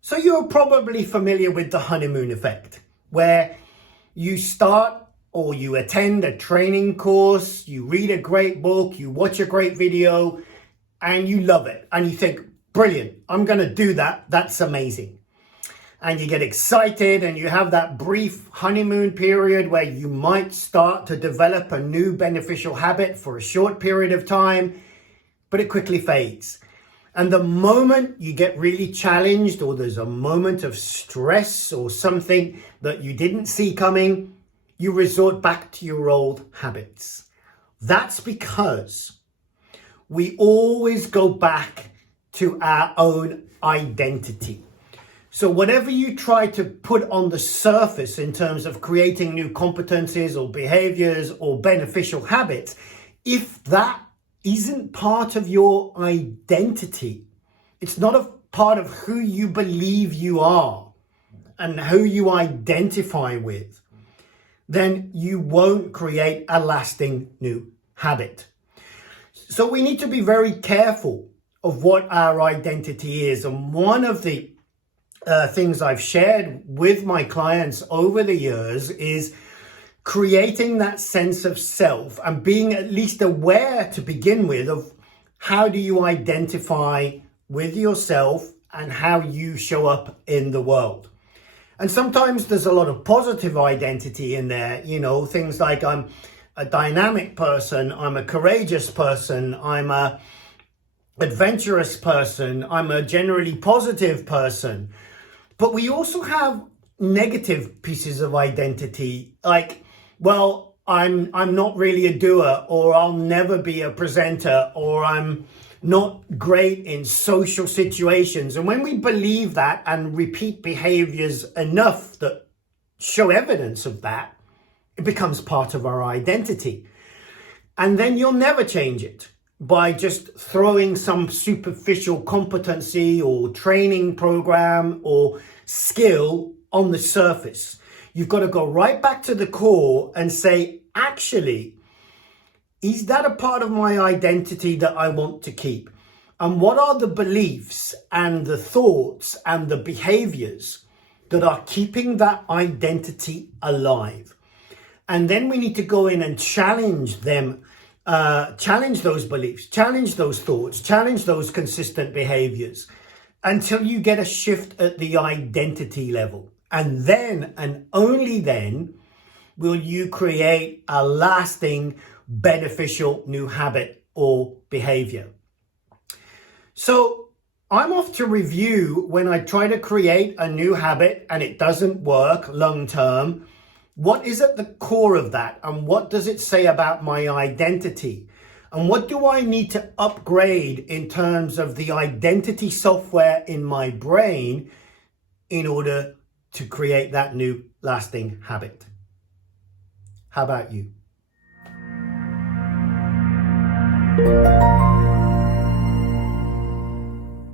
So you're probably familiar with the honeymoon effect, where you start or you attend a training course, you read a great book, you watch a great video, and you love it. And you think, brilliant, I'm going to do that. That's amazing. And you get excited and you have that brief honeymoon period where you might start to develop a new beneficial habit for a short period of time, but it quickly fades. And the moment you get really challenged, or there's a moment of stress or something that you didn't see coming, you resort back to your old habits. That's because we always go back to our own identity. So whatever you try to put on the surface in terms of creating new competencies or behaviors or beneficial habits, if that isn't part of your identity, it's not a part of who you believe you are and who you identify with, then you won't create a lasting new habit. So we need to be very careful of what our identity is. And one of the things I've shared with my clients over the years is creating that sense of self and being at least aware to begin with of how do you identify with yourself and how you show up in the world. And sometimes there's a lot of positive identity in there, things like I'm a dynamic person, I'm a courageous person, I'm a adventurous person, I'm a generally positive person. But we also have negative pieces of identity, like, well, I'm not really a doer, or I'll never be a presenter, or I'm not great in social situations. And when we believe that and repeat behaviors enough that show evidence of that, it becomes part of our identity. And then you'll never change it by just throwing some superficial competency or training program or skill on the surface. You've got to go right back to the core and say, actually, is that a part of my identity that I want to keep? And what are the beliefs and the thoughts and the behaviors that are keeping that identity alive? And then we need to go in and challenge them, challenge those beliefs, challenge those thoughts, challenge those consistent behaviors until you get a shift at the identity level. And then, and only then, will you create a lasting, beneficial new habit or behavior. So I'm off to review when I try to create a new habit and it doesn't work long term. What is at the core of that? And what does it say about my identity? And what do I need to upgrade in terms of the identity software in my brain in order to create that new lasting habit? How about you?